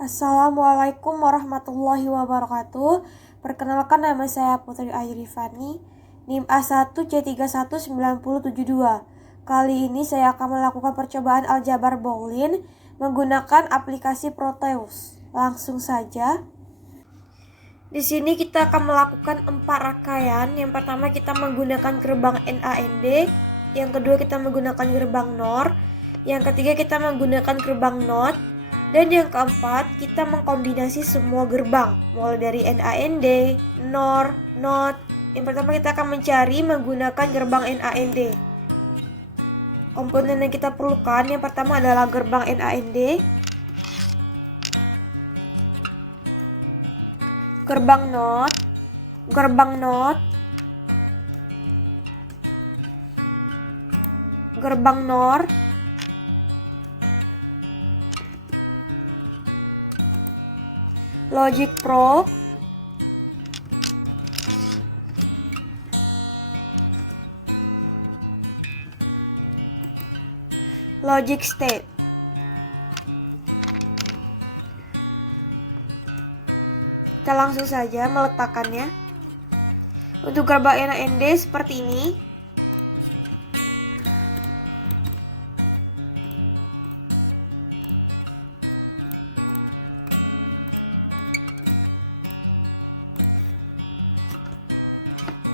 Assalamualaikum warahmatullahi wabarakatuh. Perkenalkan, nama saya Putri Ayrifani, NIM A1C31972. Kali ini saya akan melakukan percobaan aljabar Boolean menggunakan aplikasi Proteus. Langsung saja. Di sini kita akan melakukan 4 rangkaian. Yang pertama kita menggunakan gerbang NAND, yang kedua kita menggunakan gerbang NOR, yang ketiga kita menggunakan gerbang NOT, dan yang keempat kita mengkombinasi semua gerbang mulai dari NAND, NOR, NOT. Yang pertama kita akan mencari menggunakan gerbang NAND. Komponen yang kita perlukan yang pertama adalah gerbang NAND, gerbang NOT, gerbang NOT, gerbang NOR, logic probe, logic state. Kita langsung saja meletakkannya. Untuk gerbang NAND seperti ini.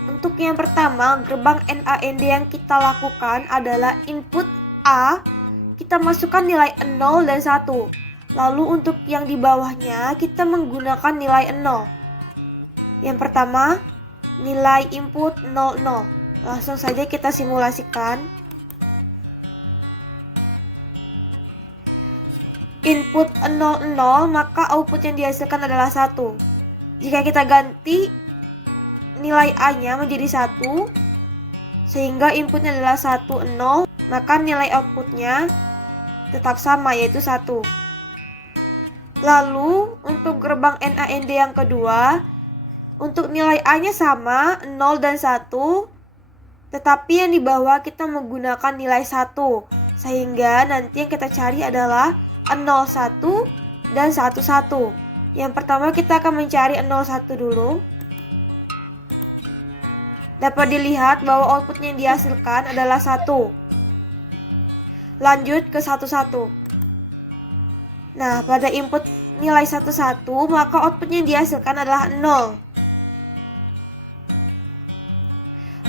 Untuk yang pertama, gerbang NAND yang kita lakukan adalah input A, kita masukkan nilai 0 dan 1. Lalu untuk yang di bawahnya, kita menggunakan nilai 0. Yang pertama, nilai input 00. Langsung saja kita simulasikan. Input 00, maka output yang dihasilkan adalah 1. Jika kita ganti nilai A-nya menjadi 1, sehingga inputnya adalah 10, maka nilai outputnya tetap sama, yaitu 1. Lalu untuk gerbang NAND yang kedua, untuk nilai A-nya sama, 0 dan 1, tetapi yang di bawah kita menggunakan nilai 1, sehingga nanti yang kita cari adalah 01 dan 11. Yang pertama kita akan mencari 01 dulu. Dapat dilihat bahwa outputnya yang dihasilkan adalah 1. Lanjut ke 11. Nah, pada input nilai 11, maka outputnya yang dihasilkan adalah 0.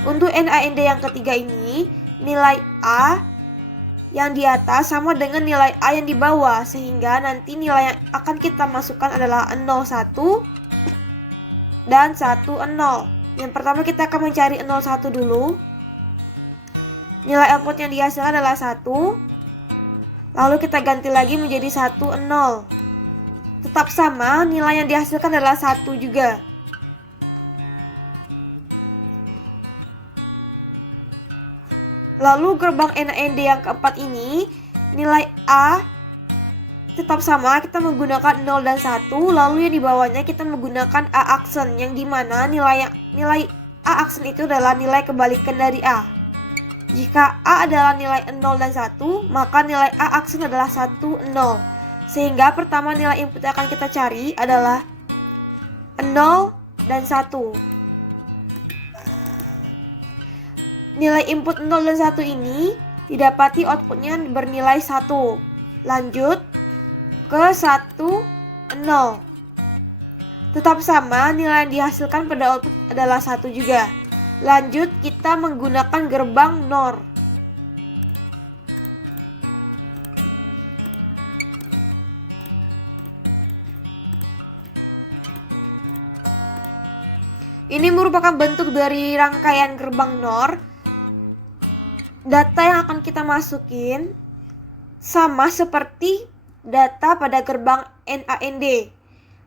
Untuk NAND yang ketiga ini, nilai A yang di atas sama dengan nilai A yang di bawah, sehingga nanti nilai yang akan kita masukkan adalah 01 dan 10. Yang pertama kita akan mencari 01 dulu. Nilai output yang dihasilkan adalah 1. Lalu kita ganti lagi menjadi 10. Tetap sama, nilai yang dihasilkan adalah 1 juga. Lalu gerbang NAND yang keempat ini, nilai A tetap sama, kita menggunakan 0 dan 1. Lalu yang di bawahnya kita menggunakan A aksen, yang dimana nilai A aksen itu adalah nilai kebalikan dari A. Jika A adalah nilai 0 dan 1, maka nilai A aksen adalah 10. Sehingga pertama nilai input yang akan kita cari adalah 0 dan 1. Nilai input 0 dan 1 ini didapati outputnya bernilai 1. Lanjut ke 10. Tetap sama, nilai yang dihasilkan pada output adalah 1 juga. Lanjut kita menggunakan gerbang NOR. Ini merupakan bentuk dari rangkaian gerbang NOR. Data yang akan kita masukin sama seperti data pada gerbang NAND.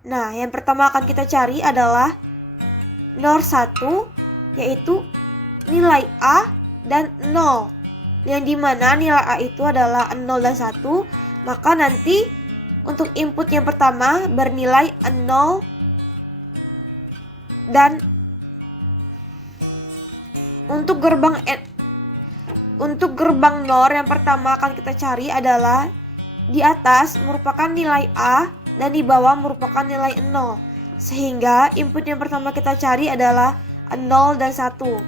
Nah, yang pertama akan kita cari adalah NOR 1, yaitu nilai A dan 0. Yang dimana nilai A itu adalah 0 dan 1, maka nanti untuk input yang pertama bernilai 0 dan untuk gerbang NOR yang pertama akan kita cari adalah di atas merupakan nilai A dan di bawah merupakan nilai 0. Sehingga input yang pertama kita cari adalah 0 dan 1.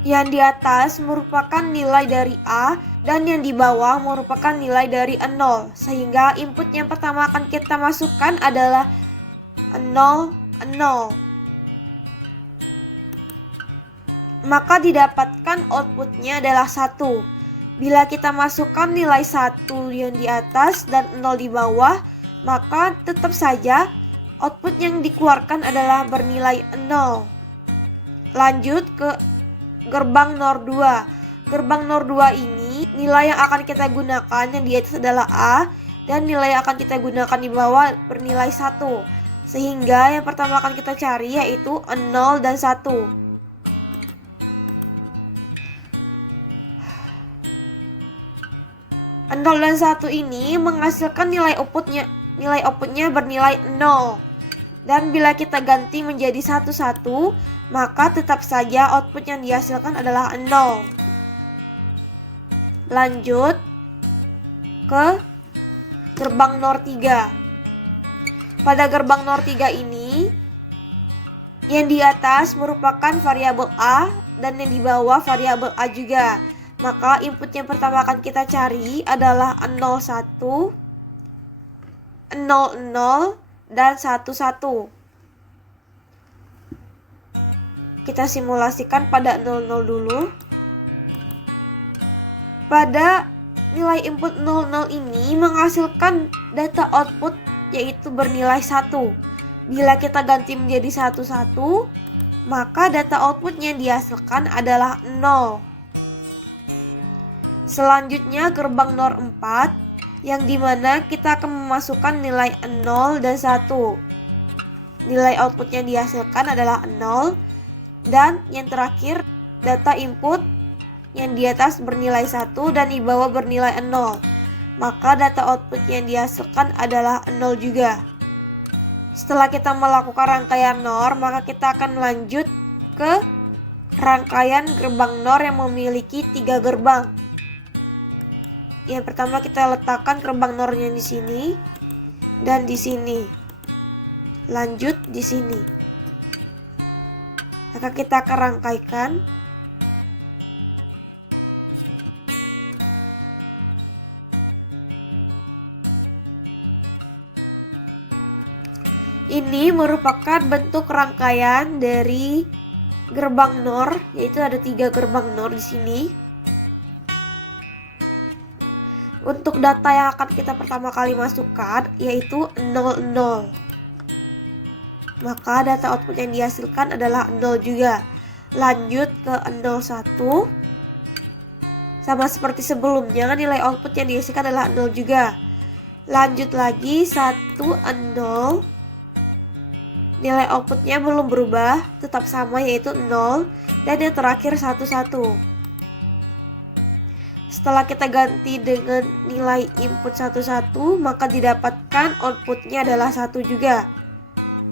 Yang di atas merupakan nilai dari A dan yang di bawah merupakan nilai dari 0. Sehingga input yang pertama akan kita masukkan adalah 0, 0. Maka didapatkan outputnya adalah 1. Bila kita masukkan nilai 1 yang di atas dan 0 di bawah, maka tetap saja output yang dikeluarkan adalah bernilai 0. Lanjut ke gerbang NOR 2. Gerbang NOR 2 ini nilai yang akan kita gunakan yang di atas adalah A dan nilai yang akan kita gunakan di bawah bernilai 1. Sehingga yang pertama akan kita cari yaitu 0 dan 1. 0 dan 1 ini menghasilkan nilai outputnya bernilai 0. Dan bila kita ganti menjadi 1, 1, maka tetap saja output yang dihasilkan adalah 0. Lanjut ke gerbang NOR 3. Pada gerbang NOR 3 ini, yang di atas merupakan variabel A dan yang di bawah variabel A juga. Maka input yang pertama akan kita cari adalah 01, 00, dan 11. Kita simulasikan pada 00 dulu. Pada nilai input 00 ini menghasilkan data output yaitu bernilai 1. Bila kita ganti menjadi 11, maka data outputnya dihasilkan adalah 0. Selanjutnya gerbang NOR 4 yang dimana kita akan memasukkan nilai 0 dan 1. Nilai output yang dihasilkan adalah 0. Dan yang terakhir data input yang di atas bernilai 1 dan di bawah bernilai 0. Maka data output yang dihasilkan adalah 0 juga. Setelah kita melakukan rangkaian NOR, maka kita akan lanjut ke rangkaian gerbang NOR yang memiliki 3 gerbang. Yang pertama kita letakkan gerbang NOR-nya di sini dan di sini. Lanjut di sini. Maka kita akan rangkaikan. Ini merupakan bentuk rangkaian dari gerbang NOR, yaitu ada 3 gerbang NOR di sini. Untuk data yang akan kita pertama kali masukkan yaitu 00. Maka data output yang dihasilkan adalah 0 juga. Lanjut ke 01. Sama seperti sebelumnya, nilai output yang dihasilkan adalah 0 juga. Lanjut lagi 10. Nilai outputnya belum berubah, tetap sama yaitu 0. Dan yang terakhir 11. Setelah kita ganti dengan nilai input 11, maka didapatkan outputnya adalah 1 juga.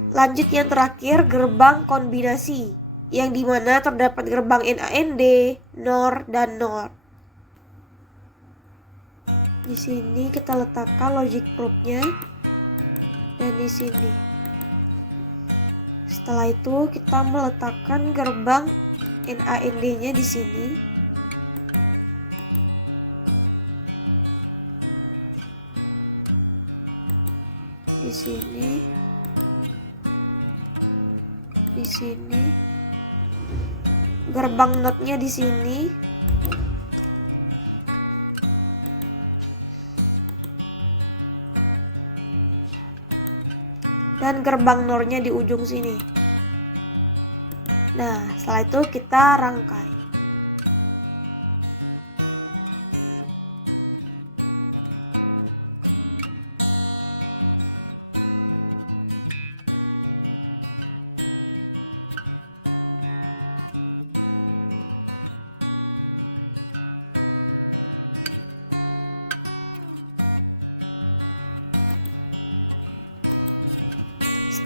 Lanjut yang terakhir gerbang kombinasi, yang dimana terdapat gerbang NAND, NOR, dan NOR. Di sini kita letakkan logic probe-nya dan di sini. Setelah itu kita meletakkan gerbang NAND-nya di sini. Di sini, di sini, gerbang NOT-nya di sini, dan gerbang NOR-nya di ujung sini. Nah, setelah itu kita rangkai.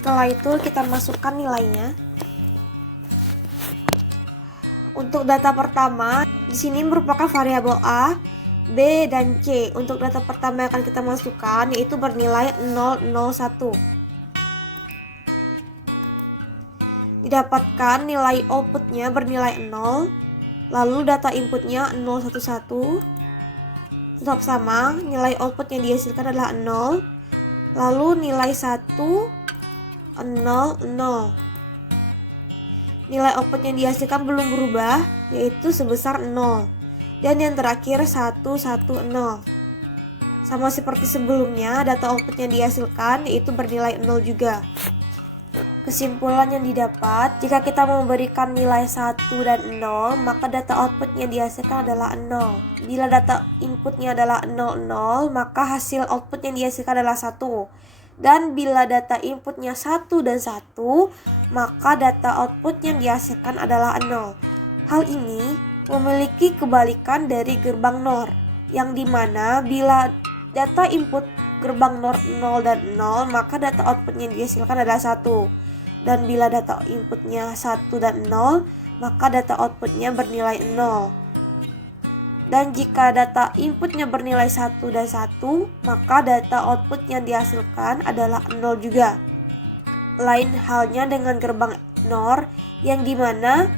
Setelah itu kita masukkan nilainya. Untuk data pertama, di sini merupakan variabel A B, dan C. Untuk data pertama yang akan kita masukkan yaitu bernilai 001. Didapatkan nilai outputnya bernilai 0, lalu data inputnya 011, tetap sama, nilai output yang dihasilkan adalah 0, lalu nilai 1, 0, 0. Nilai output yang dihasilkan belum berubah, yaitu sebesar 0. Dan yang terakhir 110. Sama seperti sebelumnya, data output yang dihasilkan yaitu bernilai 0 juga. Kesimpulan yang didapat, jika kita memberikan nilai 1 dan 0, maka data output yang dihasilkan adalah 0. Bila data inputnya adalah 00, maka hasil output yang dihasilkan adalah 1. Dan bila data inputnya 1 dan 1, maka data output yang dihasilkan adalah 0. Hal ini memiliki kebalikan dari gerbang NOR, yang dimana bila data input gerbang NOR 0 dan 0, maka data output yang dihasilkan adalah 1. Dan bila data inputnya 1 dan 0, maka data outputnya bernilai 0. Dan jika data inputnya bernilai 1 dan 1, maka data output yang dihasilkan adalah 0 juga. Lain halnya dengan gerbang NOR, yang dimana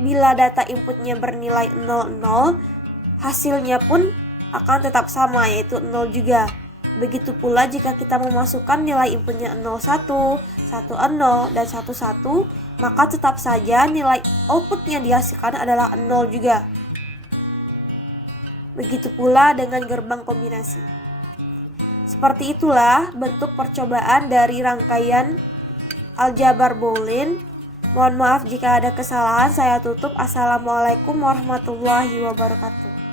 bila data inputnya bernilai 00, hasilnya pun akan tetap sama, yaitu 0 juga. Begitu pula jika kita memasukkan nilai inputnya 01, 10, dan 11, maka tetap saja nilai output yang dihasilkan adalah 0 juga. Begitu pula dengan gerbang kombinasi. Seperti itulah bentuk percobaan dari rangkaian aljabar Boolean. Mohon maaf jika ada kesalahan, saya tutup. Assalamualaikum warahmatullahi wabarakatuh.